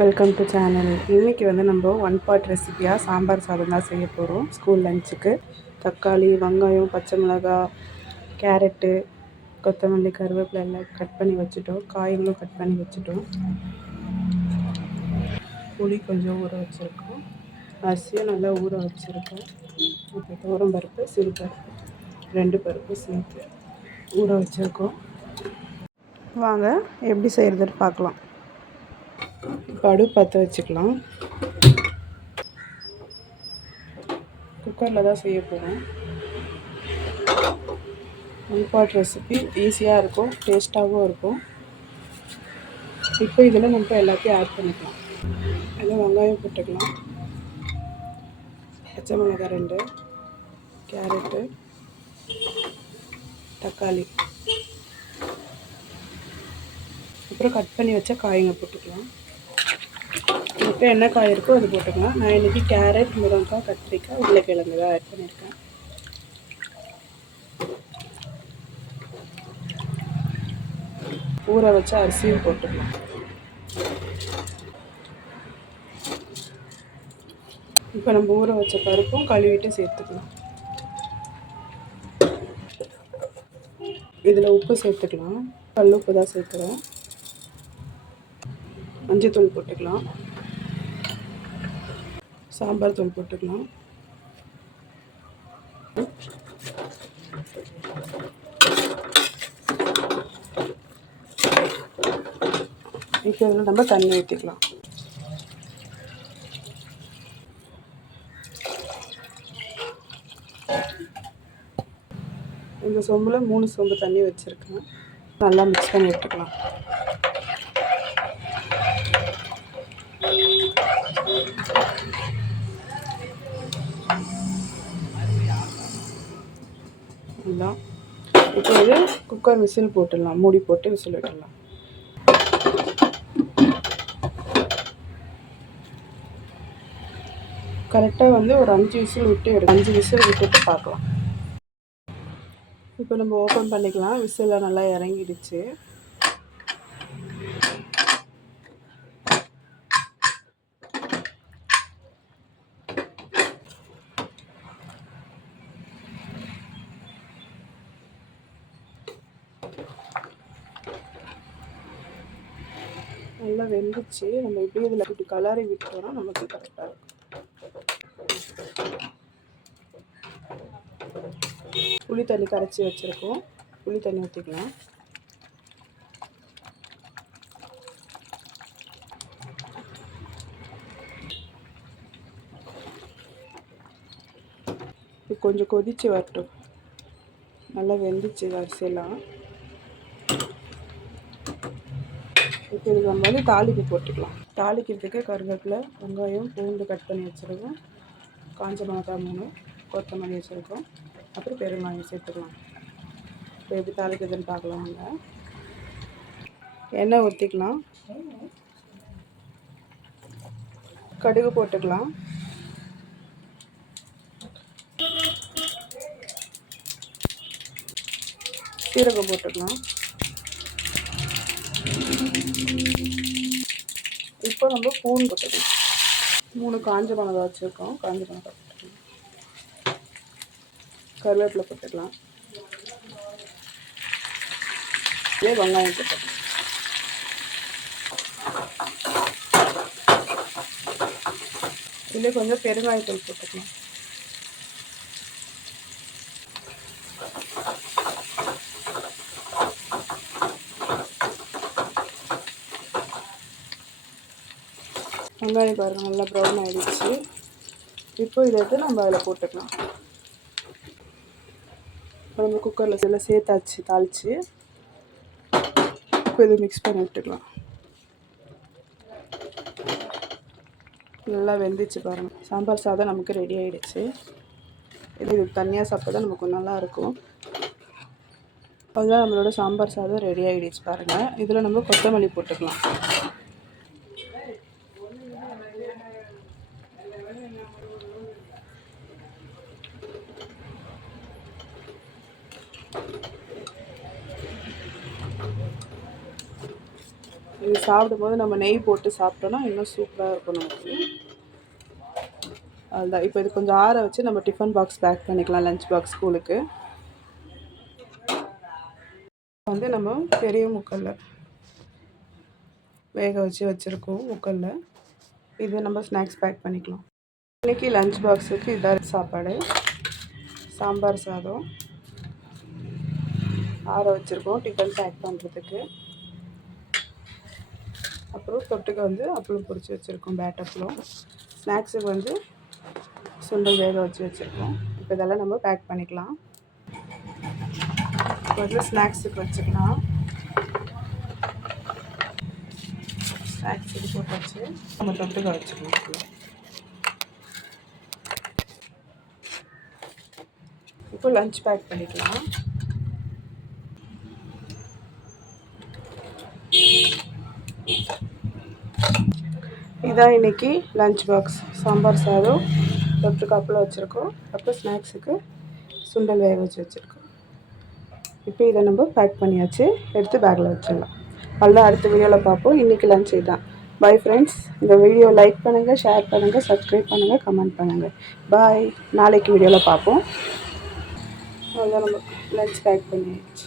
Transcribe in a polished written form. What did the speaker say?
Welcome to channel. இன்றைக்கி நம்ம one pot ரெசிபியாக sambar சாதம் தான் செய்ய போகிறோம். ஸ்கூல் லஞ்சுக்கு தக்காளி, வெங்காயம், பச்சை மிளகாய், கேரட்டு, கொத்தமல்லி, கருவேப்பிலை எல்லாம் கட் பண்ணி வச்சுட்டோம். காய்களும் கட் பண்ணி வச்சுட்டோம். புளி கொஞ்சம் ஊற வச்சுருக்கோம். அரிசியும் நல்லா ஊற வச்சுருக்கோம். இப்போ துவரம் பருப்பு, சிறுபருப்பு 2 பருப்பு சேர்த்து ஊற வச்சுருக்கோம். வாங்க எப்படி செய்கிறதுன்னு பார்க்கலாம். அடுப்பு பற்ற வச்சுக்கலாம். குக்கரில் தான் செய்ய போகிறோம். ஒன் பாட் ரெசிபி ஈஸியாக இருக்கும், டேஸ்ட்டாகவும் இருக்கும். இப்போ இதில் நம்ம எல்லாத்தையும் ஆட் பண்ணிக்கலாம். அதில் வெங்காயம் போட்டுக்கலாம், பச்சை மிளகாய் 2, கேரட்டு, தக்காளி, அப்புறம் கட் பண்ணி வச்ச காய்ங்க போட்டுக்கலாம். இப்போ என்ன காய் இருக்கோ அது போட்டுக்கலாம். நான் இன்றைக்கி கேரட், முருங்கைக்காய், கத்திரிக்காய், உருளைக்கிழங்கு தான் ஆட் பண்ணியிருக்கேன். ஊற வச்ச அரிசியும் போட்டுக்கலாம். இப்போ நம்ம ஊற வச்ச பருப்பும் கழுவிட்டு சேர்த்துக்கலாம். இதில் உப்பு சேர்த்துக்கலாம். கல் உப்பு தான் சேர்க்குறேன். மஞ்சத்தூள் போட்டுக்கலாம். சாம்பார் தூள் போட்டுக்கலாம். இப்போ இதில் நம்ம தண்ணி ஊற்றிக்கலாம். இந்த சொம்பில் 3 சொம்பு தண்ணி வச்சுருக்கேன். நல்லா மிக்ஸ் பண்ணி விட்டுக்கலாம். இப்போ இது குக்கர் விசில் போட்டுடலாம். மூடி போட்டு விசில் விட்டுடலாம். கரெக்டாக ஒரு 5 விசில் விட்டு 5 விசில் விட்டுட்டு பார்க்கலாம். இப்போ நம்ம ஓப்பன் பண்ணிக்கலாம். விசில் நல்லா இறங்கிடுச்சு. நல்லா வெந்துச்சு. நம்ம இப்படி இதில் இப்படி கலரி விட்டோம்னா நமக்கு கரெக்டாக இருக்கும். புளி தண்ணி கரைச்சி வச்சுருக்கோம். புளி தண்ணி ஊற்றிக்கலாம். இப்போ கொஞ்சம் கொதித்து வரட்டும். நல்லா வெந்துச்சு அரிசியெல்லாம். இப்போ இது நம்ம தாளிப்பு போட்டுக்கலாம். தாளிக்கிறதுக்கு கருவேப்பிலை, வெங்காயம், பூண்டு கட் பண்ணி வச்சுருக்கோம். காஞ்ச மிளகாய் 3, கொத்தமல்லி வச்சுருக்கோம். அப்புறம் பெருங்காயம் சேர்த்துக்கலாம். இப்போ எப்படி தாளிக்கிறதுன்னு பார்க்கலாங்க. எண்ணெய் ஊற்றிக்கலாம். கடுகு போட்டுக்கலாம். சீரகம் போட்டுக்கலாம். இப்போ நம்ம பூண்டு போட்டுக்கலாம். 3 காஞ்ச மிளகாய் வச்சுருக்கோம். காஞ்ச மிளகாய் போட்டுக்கலாம். கருவேப்பிலை போட்டுக்கலாம். இதே வெங்காயம் போட்டுக்கலாம். இதிலே கொஞ்சம் பெருங்காயத்தூள் போட்டுக்கலாம். வெங்காயம் பாருங்கள் நல்லா ப்ரௌன் ஆகிடுச்சு. இப்போ இதை எடுத்து நம்ம அதில் போட்டுக்கலாம். இப்போ நம்ம குக்கரில் சில சேர்த்தாச்சு தாளித்து. இப்போ இதை மிக்ஸ் பண்ணி விட்டுக்கலாம். நல்லா வெந்துச்சு பாருங்கள். சாம்பார் சாதம் நமக்கு ரெடி ஆகிடுச்சு. இது தனியாக சாப்பிட்டா தான் நமக்கு நல்லாயிருக்கும். அதுதான் நம்மளோட சாம்பார் சாதம் ரெடி ஆகிடுச்சு பாருங்கள். இதில் நம்ம கொத்தமல்லி போட்டுக்கலாம். சாப்பிடும்போது நம்ம நெய் போட்டு சாப்பிட்டோன்னா இன்னும் சூப்பராக இருக்கும் நமக்கு. அதுதான். இப்போ இது கொஞ்சம் ஆற வச்சு நம்ம டிஃபன் பாக்ஸ் பேக் பண்ணிக்கலாம், லஞ்ச் பாக்ஸ் ஸ்கூலுக்கு. வந்து நம்ம பெரிய முக்கல்ல வேக வச்சு வச்சுருக்கோம் முக்கல்ல. இது நம்ம ஸ்நாக்ஸ் பேக் பண்ணிக்கலாம். இன்றைக்கி லஞ்ச் பாக்ஸுக்கு இதான் சாப்பாடு. சாம்பார் சாதம் ஆற வச்சுருக்கோம் டிஃபன் பேக் பண்ணுறதுக்கு. அப்புறம் தொட்டுக்கு வந்து அப்பளம் பொரிச்சு வச்சுருக்கோம், பேட் அப்பளம். ஸ்நாக்ஸுக்கு வந்து சுண்டல் வேக வச்சு வச்சுருக்கோம். இப்போ இதெல்லாம் நம்ம பேக் பண்ணிக்கலாம். இப்போ வந்து ஸ்நாக்ஸுக்கு வச்சுக்கலாம். ஸ்நாக்ஸுக்கு போட்டு வச்சு நம்ம தொட்டுக்க வச்சுக்கலாம். இப்போ லஞ்ச் பேக் பண்ணிக்கலாம். இதான் இன்றைக்கி லஞ்ச் பாக்ஸ். சாம்பார் சாதம், தொட்டுக்கு அப்பளம் வச்சுருக்கோம். அப்புறம் ஸ்நாக்ஸுக்கு சுண்டல் வேக வச்சு வச்சுருக்கோம். இப்போ இதை நம்ம பேக் பண்ணியாச்சு, எடுத்து பேக்கில் வச்சிடலாம். எல்லாம் அடுத்த வீடியோவில் பார்ப்போம். இன்றைக்கி லஞ்ச் இதுதான். Bye friends. இந்த வீடியோ லைக் பண்ணுங்கள், ஷேர் பண்ணுங்கள், சப்ஸ்கிரைப் பண்ணுங்கள், கமெண்ட் பண்ணுங்கள். பாய். நாளைக்கு வீடியோவில் பார்ப்போம். அதான் நம்ம லஞ்ச் பேக் பண்ணியாச்சு.